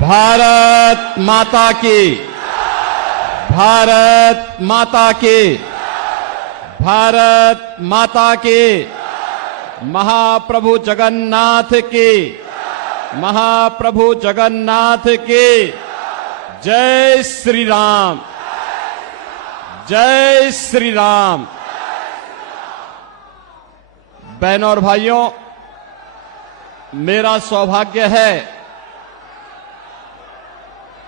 भारत माता की, भारत माता की, भारत माता की, महाप्रभु जगन्नाथ की, महाप्रभु जगन्नाथ की। जय श्री राम, जय श्री राम। बहनों और भाइयों, मेरा सौभाग्य है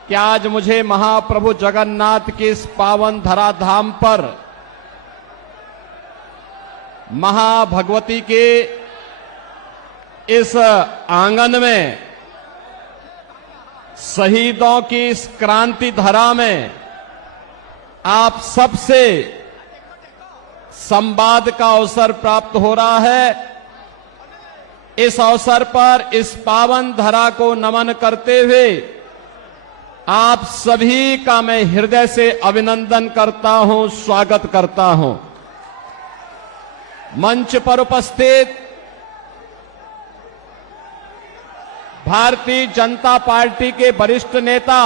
कि आज मुझे महाप्रभु जगन्नाथ के इस पावन धराधाम पर महाभगवती के इस आंगन में, शहीदों की इस क्रांति धरा में आप सबसे संवाद का अवसर प्राप्त हो रहा है। इस अवसर पर इस पावन धरा को नमन करते हुए आप सभी का मैं हृदय से अभिनंदन करता हूं, स्वागत करता हूं। मंच पर उपस्थित भारतीय जनता पार्टी के वरिष्ठ नेता,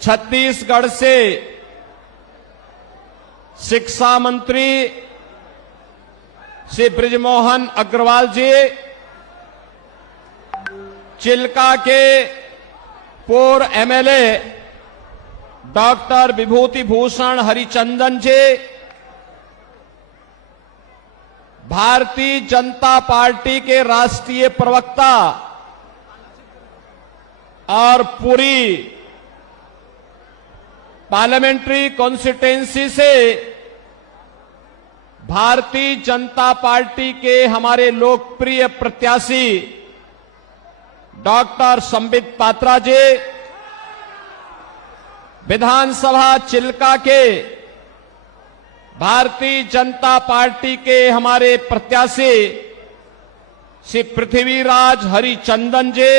छत्तीसगढ़ से शिक्षा मंत्री श्री बृजमोहन अग्रवाल जी, चिल्का के पूर्व एमएलए डॉक्टर विभूति भूषण हरिचंदन जी, भारतीय जनता पार्टी के राष्ट्रीय प्रवक्ता और पूरी पार्लियामेंट्री कॉन्स्टिट्यूएंसी से भारतीय जनता पार्टी के हमारे लोकप्रिय प्रत्याशी डॉक्टर संबित पात्रा जी, विधानसभा चिल्का के भारतीय जनता पार्टी के हमारे प्रत्याशी श्री पृथ्वीराज हरिचंदन जी,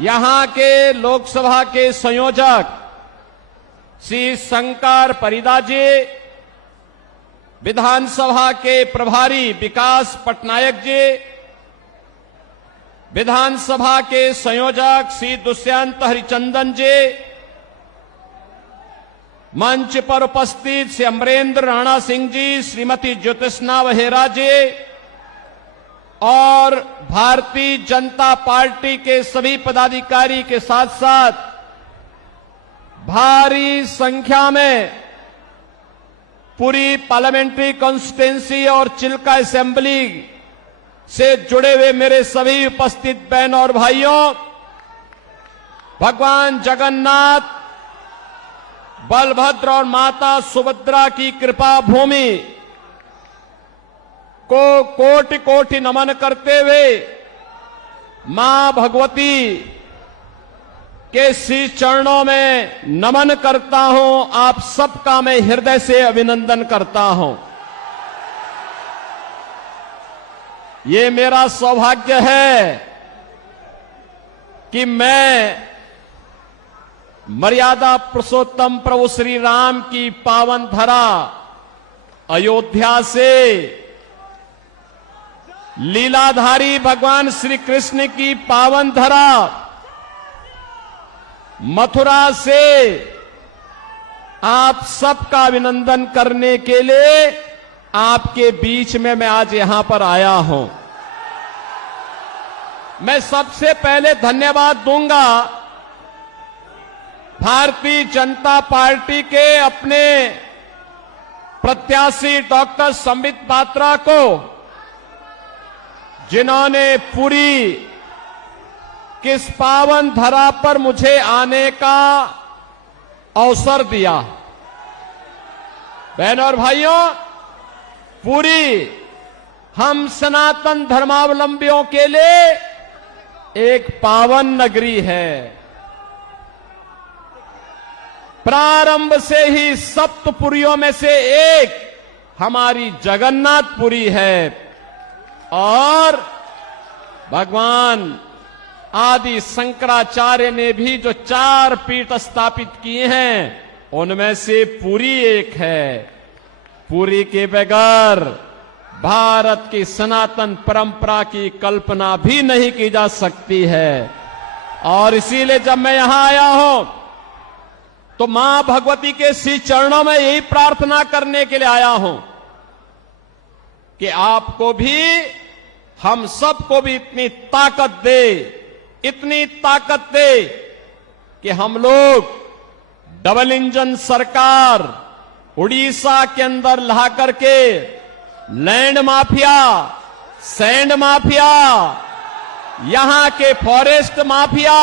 यहां के लोकसभा के संयोजक श्री शंकर परिदा जी, विधानसभा के प्रभारी विकास पटनायक जी, विधानसभा के संयोजक श्री दुष्यंत हरिचंदन जी, मंच पर उपस्थित श्री अमरेंद्र राणा सिंह जी, श्रीमती ज्योतिष्ना बहेरा जी और भारतीय जनता पार्टी के सभी पदाधिकारी के साथ साथ भारी संख्या में पूरी पार्लियामेंट्री कॉन्स्टिट्यूएंसी और चिल्का असेंबली से जुड़े हुए मेरे सभी उपस्थित बहनों और भाइयों, भगवान जगन्नाथ, बलभद्र और माता सुभद्रा की कृपा भूमि को कोटि कोटि नमन करते हुए मां भगवती के श्री चरणों में नमन करता हूं। आप सबका मैं हृदय से अभिनंदन करता हूं। ये मेरा सौभाग्य है कि मैं मर्यादा पुरुषोत्तम प्रभु श्री राम की पावन धरा अयोध्या से, लीलाधारी भगवान श्री कृष्ण की पावन धरा मथुरा से आप सबका अभिनंदन करने के लिए आपके बीच में मैं आज यहां पर आया हूं। मैं सबसे पहले धन्यवाद दूंगा भारतीय जनता पार्टी के अपने प्रत्याशी डॉक्टर संबित पात्रा को, जिन्होंने पूरी किस पावन धरा पर मुझे आने का अवसर दिया। बहनों और भाइयों, पूरी हम सनातन धर्मावलंबियों के लिए एक पावन नगरी है। प्रारंभ से ही सप्तपुरियों में से एक हमारी जगन्नाथपुरी है और भगवान आदि शंकराचार्य ने भी जो 4 पीठ स्थापित किए हैं उनमें से पुरी एक है। पुरी के बगैर भारत की सनातन परंपरा की कल्पना भी नहीं की जा सकती है। और इसीलिए जब मैं यहां आया हूं तो मां भगवती के श्री चरणों में यही प्रार्थना करने के लिए आया हूं कि आपको भी, हम सबको भी इतनी ताकत दे, इतनी ताकत दे कि हम लोग डबल इंजन सरकार उड़ीसा के अंदर ला करके लैंड माफिया, सैंड माफिया, यहां के फॉरेस्ट माफिया,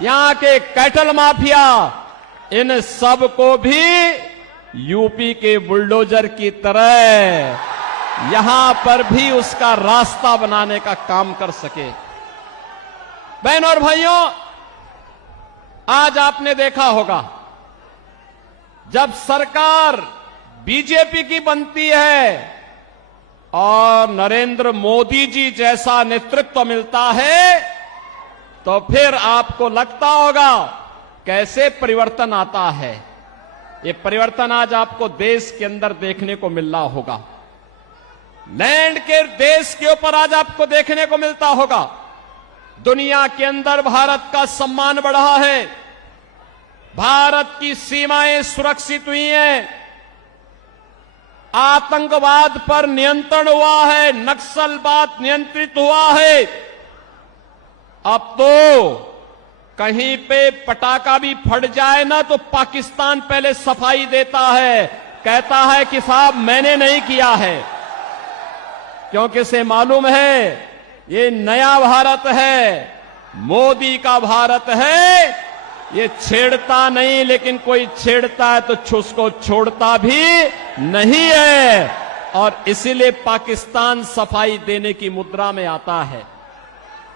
यहां के कैटल माफिया, इन सब को भी यूपी के बुलडोजर की तरह यहां पर भी उसका रास्ता बनाने का काम कर सके। बहनों और भाइयों, आज आपने देखा होगा जब सरकार बीजेपी की बनती है और नरेंद्र मोदी जी जैसा नेतृत्व मिलता है तो फिर आपको लगता होगा कैसे परिवर्तन आता है। ये परिवर्तन आज आपको देश के अंदर देखने को मिल रहा होगा, लैंड के देश के ऊपर आज आपको देखने को मिलता होगा। दुनिया के अंदर भारत का सम्मान बढ़ा है, भारत की सीमाएं सुरक्षित हुई हैं, आतंकवाद पर नियंत्रण हुआ है, नक्सलवाद नियंत्रित हुआ है। अब तो कहीं पे पटाखा भी फट जाए ना तो पाकिस्तान पहले सफाई देता है, कहता है कि साहब मैंने नहीं किया है, क्योंकि इसे मालूम है ये नया भारत है, मोदी का भारत है। ये छेड़ता नहीं, लेकिन कोई छेड़ता है तो उसको छोड़ता भी नहीं है, और इसीलिए पाकिस्तान सफाई देने की मुद्रा में आता है।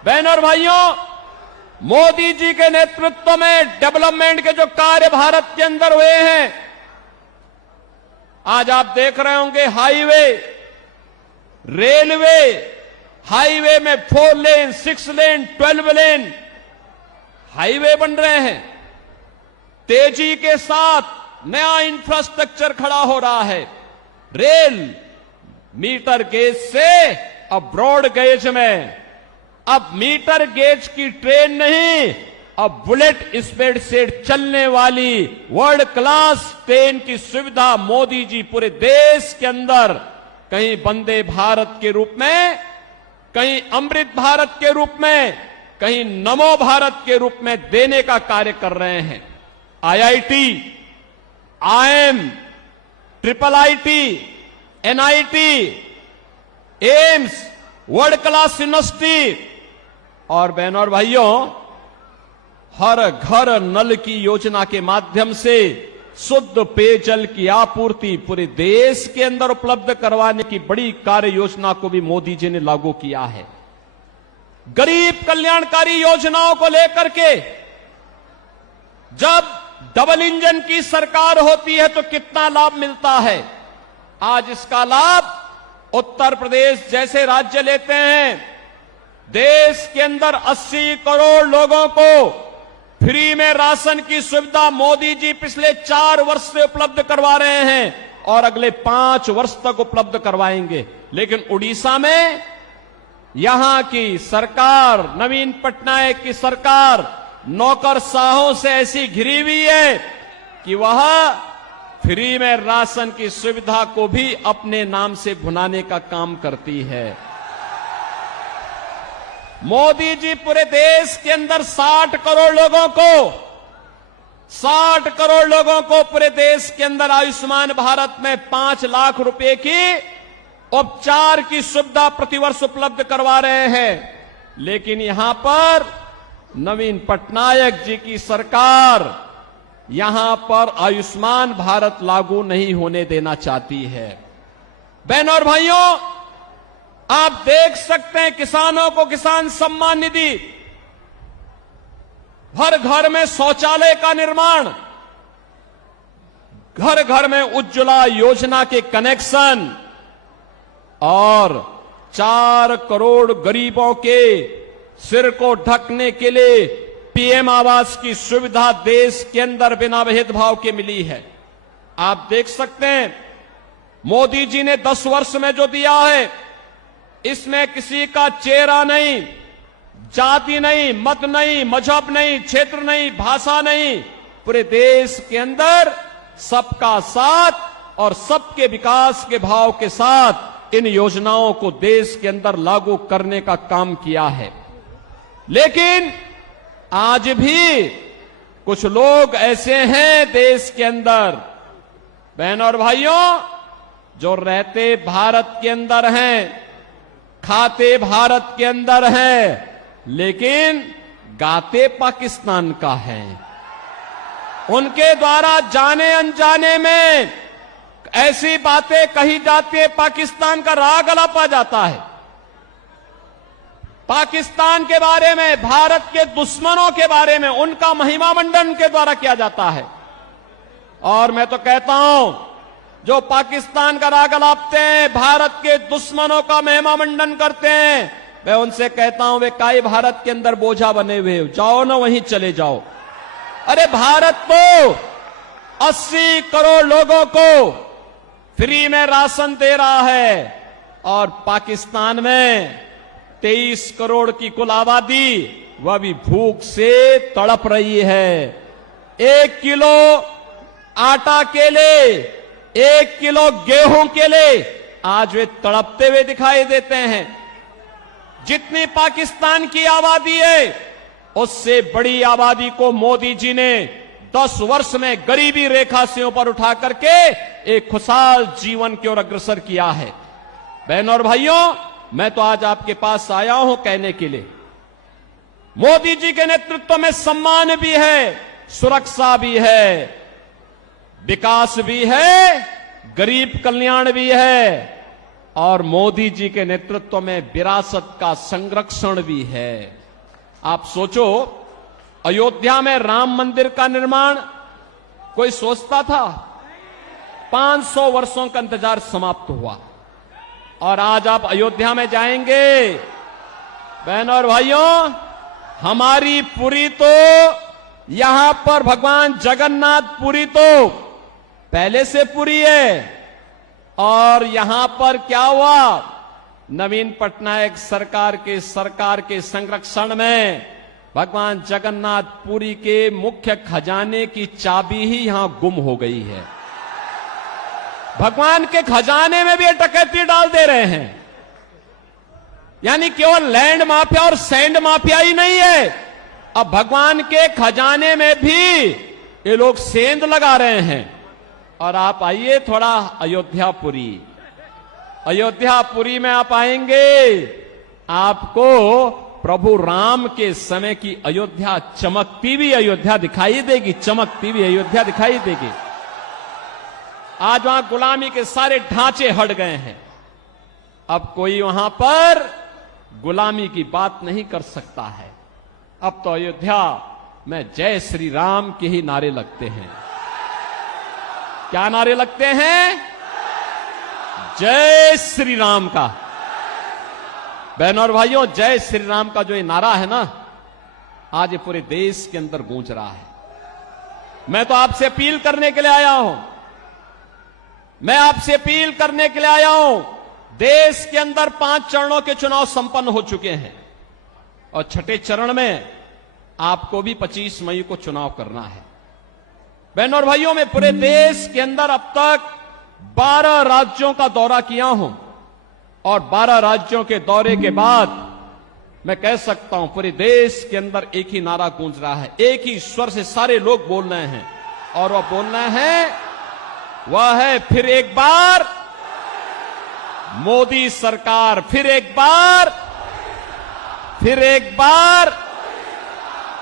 बहनों और भाइयों, मोदी जी के नेतृत्व में डेवलपमेंट के जो कार्य भारत के अंदर हुए हैं, आज आप देख रहे होंगे हाईवे, रेलवे, हाईवे में 4 लेन, 6 लेन, 12 लेन हाईवे बन रहे हैं। तेजी के साथ नया इंफ्रास्ट्रक्चर खड़ा हो रहा है। रेल मीटर गेज से अब ब्रॉड गेज में, अब मीटर गेज की ट्रेन नहीं, अब बुलेट स्पीड से चलने वाली वर्ल्ड क्लास ट्रेन की सुविधा मोदी जी पूरे देश के अंदर, कहीं वंदे भारत के रूप में, कहीं अमृत भारत के रूप में, कहीं नमो भारत के रूप में देने का कार्य कर रहे हैं। IIT, IIM, triple IT, NIT, AIIMS, world class university, और बहनों और भाइयों, हर घर नल की योजना के माध्यम से शुद्ध पेयजल की आपूर्ति पूरे देश के अंदर उपलब्ध करवाने की बड़ी कार्य योजना को भी मोदी जी ने लागू किया है। गरीब कल्याणकारी योजनाओं को लेकर के जब डबल इंजन की सरकार होती है तो कितना लाभ मिलता है। आज इसका लाभ उत्तर प्रदेश जैसे राज्य लेते हैं। देश के अंदर 80 करोड़ लोगों को फ्री में राशन की सुविधा मोदी जी पिछले 4 वर्ष से उपलब्ध करवा रहे हैं और अगले 5 वर्ष तक उपलब्ध करवाएंगे। लेकिन उड़ीसा में यहां की सरकार, नवीन पटनायक की सरकार, नौकरशाहों से ऐसी घिरी हुई है कि वह फ्री में राशन की सुविधा को भी अपने नाम से भुनाने का काम करती है। मोदी जी पूरे देश के अंदर 60 करोड़ लोगों को पूरे देश के अंदर आयुष्मान भारत में 5 लाख रुपए की उपचार की सुविधा प्रतिवर्ष उपलब्ध करवा रहे हैं। लेकिन यहां पर नवीन पटनायक जी की सरकार यहां पर आयुष्मान भारत लागू नहीं होने देना चाहती है। बहनों और भाइयों, आप देख सकते हैं किसानों को किसान सम्मान निधि, हर घर में शौचालय का निर्माण, घर घर में उज्ज्वला योजना के कनेक्शन और 4 करोड़ गरीबों के सिर को ढकने के लिए पीएम आवास की सुविधा देश के अंदर बिना भेदभाव के मिली है। आप देख सकते हैं मोदी जी ने 10 वर्ष में जो दिया है, इसमें किसी का चेहरा नहीं, जाति नहीं, मत नहीं, मजहब नहीं, क्षेत्र नहीं, भाषा नहीं, पूरे देश के अंदर सबका साथ और सबके विकास के भाव के साथ इन योजनाओं को देश के अंदर लागू करने का काम किया है। लेकिन आज भी कुछ लोग ऐसे हैं देश के अंदर, बहनों और भाइयों, जो रहते भारत के अंदर हैं, खाते भारत के अंदर हैं, लेकिन गाते पाकिस्तान का है। उनके द्वारा जाने अनजाने में ऐसी बातें कही जाती है, पाकिस्तान का राग अलापा जाता है। पाकिस्तान के बारे में, भारत के दुश्मनों के बारे में उनका महिमा मंडन के द्वारा किया जाता है। और मैं तो कहता हूं, जो पाकिस्तान का राग अलापते हैं, भारत के दुश्मनों का महिमा मंडन करते हैं, मैं उनसे कहता हूं, वे काई भारत के अंदर बोझा बने हुए हो, जाओ ना वहीं चले जाओ। अरे भारत तो 80 करोड़ लोगों को फ्री में राशन दे रहा है, और पाकिस्तान में 23 करोड़ की कुल आबादी वह भी भूख से तड़प रही है। 1 किलो आटा के लिए, 1 किलो गेहूं के लिए आज वे तड़पते हुए दिखाई देते हैं। जितनी पाकिस्तान की आबादी है, उससे बड़ी आबादी को मोदी जी ने 10 वर्ष में गरीबी रेखा से ऊपर उठा करके एक खुशहाल जीवन की ओर अग्रसर किया है। बहनों और भाइयों, मैं तो आज आपके पास आया हूं कहने के लिए, मोदी जी के नेतृत्व में सम्मान भी है, सुरक्षा भी है, विकास भी है, गरीब कल्याण भी है, और मोदी जी के नेतृत्व में विरासत का संरक्षण भी है। आप सोचो, अयोध्या में राम मंदिर का निर्माण कोई सोचता था? 500 वर्षों का इंतजार समाप्त हुआ, और आज आप अयोध्या में जाएंगे, बहनों और भाइयों, हमारी पुरी तो यहां पर भगवान जगन्नाथ पुरी तो पहले से पुरी है, और यहां पर क्या हुआ, नवीन पटनायक सरकार के संरक्षण में भगवान जगन्नाथ पुरी के मुख्य खजाने की चाबी ही यहां गुम हो गई है। भगवान के खजाने में भी डकैती डाल दे रहे हैं। यानी केवल लैंड माफिया और सैंड माफिया ही नहीं है, अब भगवान के खजाने में भी ये लोग सेंध लगा रहे हैं। और आप आइए थोड़ा अयोध्यापुरी में आप आएंगे, आपको प्रभु राम के समय की अयोध्या, चमकती हुई अयोध्या दिखाई देगी, चमकती हुई अयोध्या दिखाई देगी। आज वहां गुलामी के सारे ढांचे हट गए हैं, अब कोई वहां पर गुलामी की बात नहीं कर सकता है। अब तो अयोध्या में जय श्री राम के ही नारे लगते हैं। क्या नारे लगते हैं? जय श्री राम का। बहनों और भाइयों, जय श्री राम का जो ये नारा है ना, आज ये पूरे देश के अंदर गूंज रहा है। मैं तो आपसे अपील करने के लिए आया हूं, देश के अंदर 5 चरणों के चुनाव संपन्न हो चुके हैं, और छठे चरण में आपको भी 25 मई को चुनाव करना है। बहनों और भाइयों, मैं पूरे देश के अंदर अब तक 12 राज्यों का दौरा किया हूं, और 12 राज्यों के दौरे के बाद मैं कह सकता हूं पूरे देश के अंदर एक ही नारा गूंज रहा है, एक ही स्वर से सारे लोग बोल रहे हैं, और वह बोलना है, वह है फिर एक बार मोदी सरकार, फिर एक बार,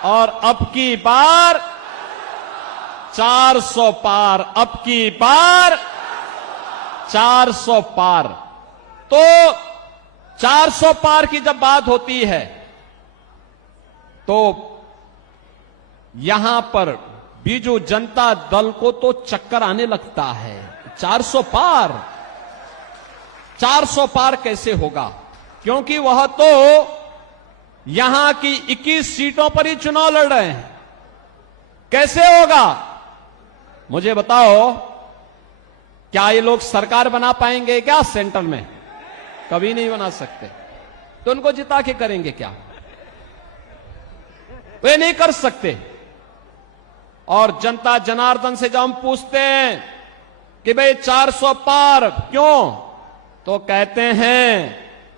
और अब की बार 400 पार, अब की बार 400 पार। तो 400 पार की जब बात होती है, तो यहां पर बीजू जनता दल को तो चक्कर आने लगता है। 400 पार कैसे होगा? क्योंकि वह तो यहां की 21 सीटों पर ही चुनाव लड़ रहे हैं। कैसे होगा मुझे बताओ। क्या ये लोग सरकार बना पाएंगे क्या सेंटर में? कभी नहीं बना सकते। तो उनको जिता के करेंगे क्या? वे नहीं कर सकते। और जनता जनार्दन से जब हम पूछते हैं कि भाई 400 पार क्यों, तो कहते हैं,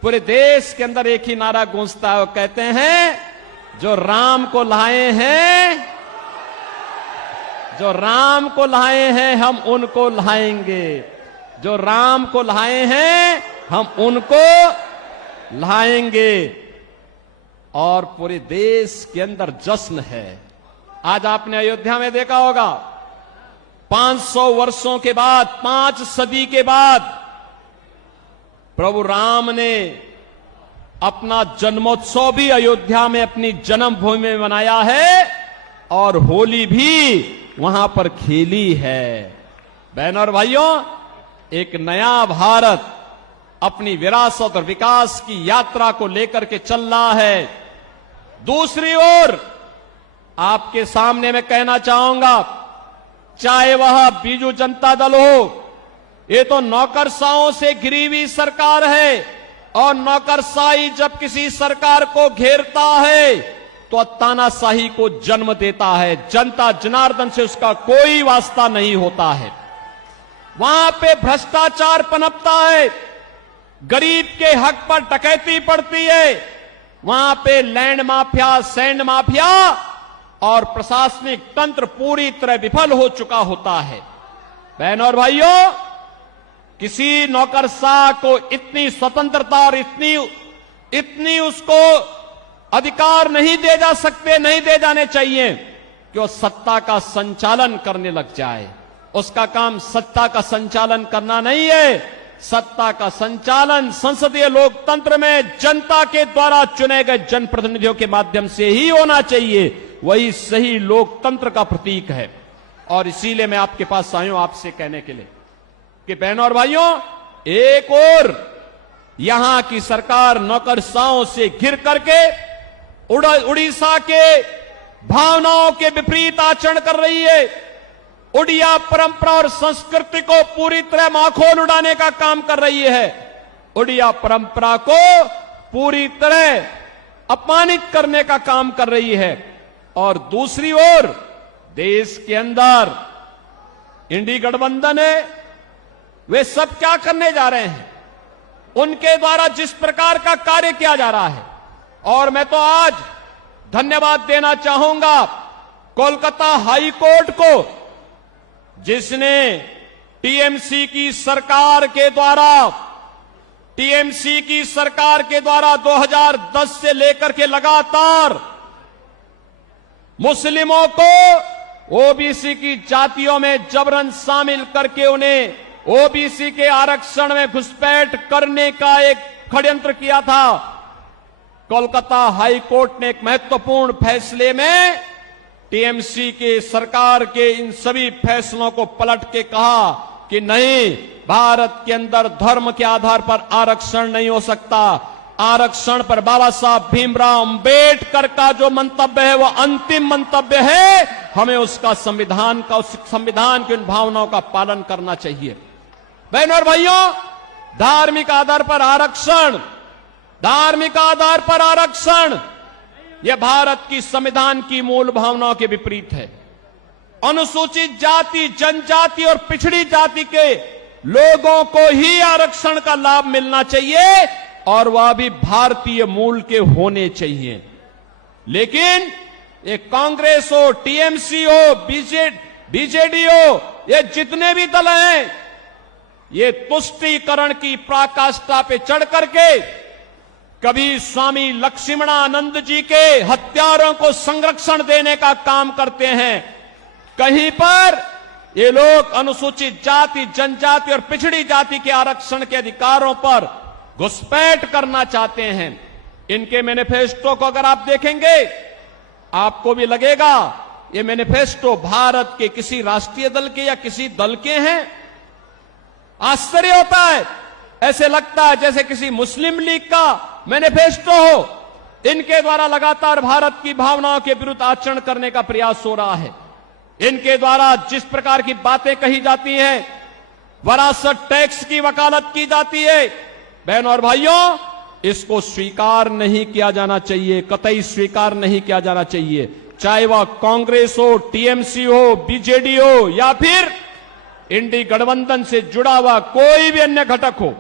पूरे देश के अंदर एक ही नारा गूंजता है, वो कहते हैं जो राम को लाए हैं, जो राम को लाए हैं हम उनको लाएंगे, जो राम को लाए हैं हम उनको लाएंगे। और पूरे देश के अंदर जश्न है। आज आपने अयोध्या में देखा होगा, 500 वर्षों के बाद, 5 सदी के बाद प्रभु राम ने अपना जन्मोत्सव भी अयोध्या में अपनी जन्मभूमि में मनाया है और होली भी वहां पर खेली है। बहनों और भाइयों, एक नया भारत अपनी विरासत और विकास की यात्रा को लेकर के चल रहा है। दूसरी ओर आपके सामने मैं कहना चाहूंगा, चाहे वह बीजू जनता दल हो, ये तो नौकरशाहों से घिरी हुई सरकार है, और नौकरशाही जब किसी सरकार को घेरता है तो तानाशाही को जन्म देता है। जनता जनार्दन से उसका कोई वास्ता नहीं होता है। वहां पे भ्रष्टाचार पनपता है, गरीब के हक पर डकैती पड़ती है, वहां पे लैंड माफिया, सैंड माफिया और प्रशासनिक तंत्र पूरी तरह विफल हो चुका होता है। बहनों और भाइयों, किसी नौकरशाह को इतनी स्वतंत्रता और इतनी उसको अधिकार नहीं दे जा सकते, नहीं दे जाने चाहिए कि वो सत्ता का संचालन करने लग जाए। उसका काम सत्ता का संचालन करना नहीं है। सत्ता का संचालन संसदीय लोकतंत्र में जनता के द्वारा चुने गए जनप्रतिनिधियों के माध्यम से ही होना चाहिए। वही सही लोकतंत्र का प्रतीक है। और इसीलिए मैं आपके पास आया हूं आपसे कहने के लिए कि बहनों और भाइयों, एक और यहां की सरकार नौकरशाहों से घिर करके उड़ीसा के भावनाओं के विपरीत आचरण कर रही है। उड़िया परंपरा और संस्कृति को पूरी तरह माखोल उड़ाने का काम कर रही है। उड़िया परंपरा को पूरी तरह अपमानित करने का काम कर रही है। और दूसरी ओर देश के अंदर इंडी गठबंधन है, वे सब क्या करने जा रहे हैं? उनके द्वारा जिस प्रकार का कार्य किया जा रहा है, और मैं तो आज धन्यवाद देना चाहूंगा कोलकाता हाई कोर्ट को, जिसने टीएमसी की सरकार के द्वारा 2010 से लेकर के लगातार मुस्लिमों को ओबीसी की जातियों में जबरन शामिल करके उन्हें ओबीसी के आरक्षण में घुसपैठ करने का एक षड्यंत्र किया था। कोलकाता हाई कोर्ट ने एक महत्वपूर्ण फैसले में टीएमसी के सरकार के इन सभी फैसलों को पलट के कहा कि नहीं, भारत के अंदर धर्म के आधार पर आरक्षण नहीं हो सकता। आरक्षण पर बाबा साहब भीमराव अंबेडकर का जो मंतव्य है वो अंतिम मंतव्य है। हमें उसका संविधान की उन भावनाओं का पालन करना चाहिए। बहनों और भाइयों, धार्मिक आधार पर आरक्षण यह भारत की संविधान की मूल भावनाओं के विपरीत है। अनुसूचित जाति, जनजाति और पिछड़ी जाति के लोगों को ही आरक्षण का लाभ मिलना चाहिए, और वह भी भारतीय मूल के होने चाहिए। लेकिन ये कांग्रेस हो, टीएमसी हो, बीजेडी हो, ये जितने भी दल हैं, ये तुष्टीकरण की पराकाष्ठा पे चढ़ करके कभी स्वामी लक्ष्मणानंद जी के हत्यारों को संरक्षण देने का काम करते हैं, कहीं पर ये लोग अनुसूचित जाति, जनजाति और पिछड़ी जाति के आरक्षण के अधिकारों पर घुसपैठ करना चाहते हैं। इनके मैनिफेस्टो को अगर आप देखेंगे, आपको भी लगेगा ये मैनिफेस्टो भारत के किसी राष्ट्रीय दल के या किसी दल के हैं। आश्चर्य होता है, ऐसे लगता है जैसे किसी मुस्लिम लीग का मैनिफेस्टो हो। इनके द्वारा लगातार भारत की भावनाओं के विरुद्ध आचरण करने का प्रयास हो रहा है। इनके द्वारा जिस प्रकार की बातें कही जाती हैं, वरासत टैक्स की वकालत की जाती है। बहनों और भाइयों, इसको स्वीकार नहीं किया जाना चाहिए, कतई स्वीकार नहीं किया जाना चाहिए। चाहे वह कांग्रेस हो, टीएमसी हो, बीजेडी हो या फिर इंडी गठबंधन से जुड़ा हुआ कोई भी अन्य घटक हो,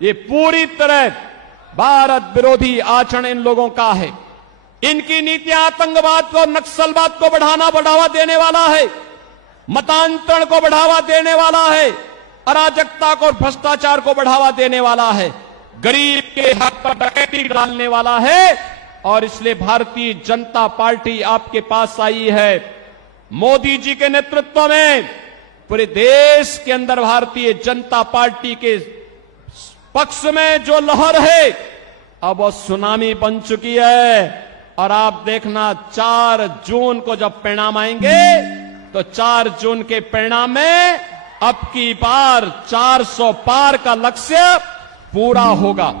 ये पूरी तरह भारत विरोधी आचरण इन लोगों का है। इनकी नीतियां आतंकवाद को, नक्सलवाद को बढ़ावा देने वाला है, मतांतरण को बढ़ावा देने वाला है, अराजकता को, भ्रष्टाचार को बढ़ावा देने वाला है, गरीब के हक पर डकैती डालने वाला है। और इसलिए भारतीय जनता पार्टी आपके पास आई है। मोदी जी के नेतृत्व में पूरे देश के अंदर भारतीय जनता पार्टी के पक्ष में जो लहर है, अब वो सुनामी बन चुकी है। और आप देखना 4 जून को जब परिणाम आएंगे, तो 4 जून के परिणाम में अब की बार 400 पार का लक्ष्य पूरा होगा।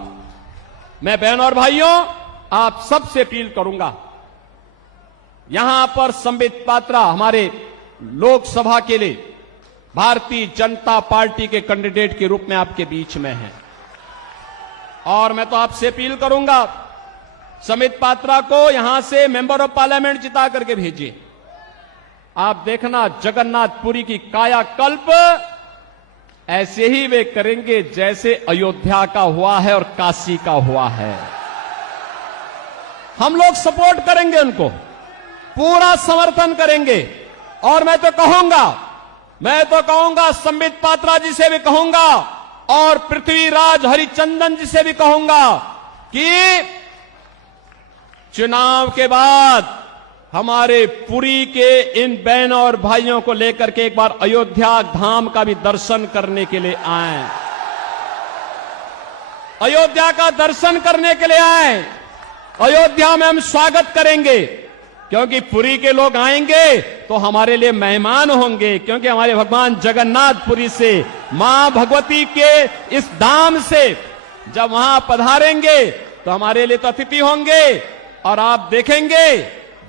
मैं बहनों और भाइयों, आप सबसे अपील करूंगा, यहां पर संबित पात्रा हमारे लोकसभा के लिए भारतीय जनता पार्टी के कैंडिडेट के रूप में आपके बीच में हैं। और मैं तो आपसे अपील करूंगा, संबित पात्रा को यहां से मेंबर ऑफ पार्लियामेंट जिता करके भेजिए। आप देखना जगन्नाथपुरी की कायाकल्प ऐसे ही वे करेंगे जैसे अयोध्या का हुआ है और काशी का हुआ है। हम लोग सपोर्ट करेंगे, उनको पूरा समर्थन करेंगे। और मैं तो कहूंगा संबित पात्रा जी से भी कहूंगा और पृथ्वीराज हरिचंदन जी से भी कहूंगा कि चुनाव के बाद हमारे पुरी के इन बहनों और भाइयों को लेकर के एक बार अयोध्या धाम का भी दर्शन करने के लिए आए, अयोध्या का दर्शन करने के लिए आए। अयोध्या में हम स्वागत करेंगे, क्योंकि पुरी के लोग आएंगे तो हमारे लिए मेहमान होंगे, क्योंकि हमारे भगवान जगन्नाथपुरी से, मां भगवती के इस धाम से जब वहां पधारेंगे तो हमारे लिए तो अतिथि होंगे। और आप देखेंगे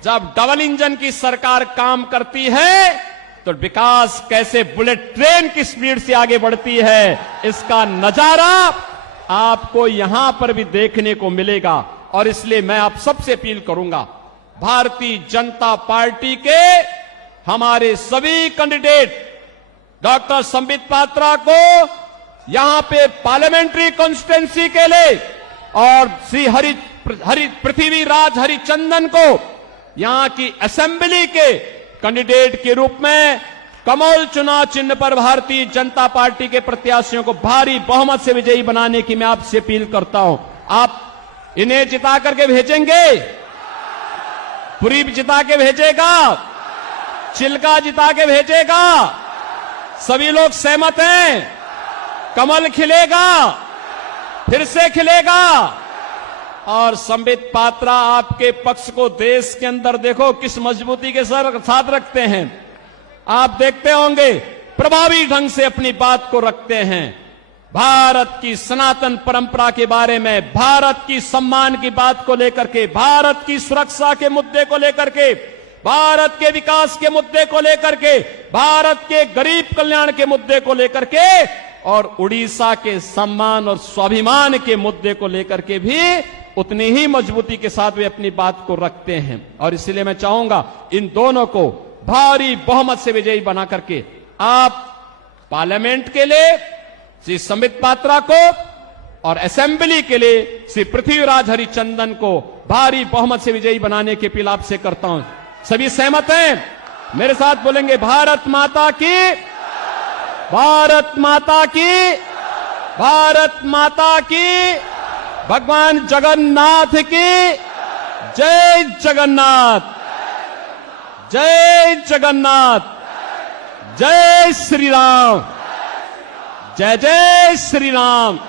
जब डबल इंजन की सरकार काम करती है तो विकास कैसे बुलेट ट्रेन की स्पीड से आगे बढ़ती है, इसका नजारा आपको यहां पर भी देखने को मिलेगा। और इसलिए मैं आप सबसे अपील करूंगा, भारतीय जनता पार्टी के हमारे सभी कैंडिडेट डॉक्टर संबित पात्रा को यहां पे पार्लियामेंट्री कॉन्स्टिट्यूंसी के लिए और श्री पृथ्वीराज हरिचंदन को यहां की असेंबली के कैंडिडेट के रूप में कमल चुनाव चिन्ह पर भारतीय जनता पार्टी के प्रत्याशियों को भारी बहुमत से विजयी बनाने की मैं आपसे अपील करता हूं। आप इन्हें जिता करके भेजेंगे, पुरी जिता के भेजेगा, चिल्का जिता के भेजेगा, सभी लोग सहमत हैं, कमल खिलेगा, फिर से खिलेगा। और संबित पात्रा आपके पक्ष को देश के अंदर देखो किस मजबूती के साथ रखते हैं। आप देखते होंगे प्रभावी ढंग से अपनी बात को रखते हैं। भारत की सनातन परंपरा के बारे में, भारत की सम्मान की बात को लेकर के, भारत की सुरक्षा के मुद्दे को लेकर के, भारत के विकास के मुद्दे को लेकर के, भारत के गरीब कल्याण के मुद्दे को लेकर के और उड़ीसा के सम्मान और स्वाभिमान के मुद्दे को लेकर के भी उतनी ही मजबूती के साथ वे अपनी बात को रखते हैं। और इसलिए मैं चाहूंगा इन दोनों को भारी बहुमत से विजयी बना करके आप पार्लियामेंट के लिए श्री संबित पात्रा को और असेंबली के लिए श्री पृथ्वीराज हरिचंदन को भारी बहुमत से विजयी बनाने की अपील आपसे करता हूं। सभी सहमत हैं? मेरे साथ बोलेंगे भारत माता की, भारत माता की, भारत माता की, भगवान जगन्नाथ की जय जगन्नाथ, जय जगन्नाथ, जय श्री राम, जय जय श्री राम।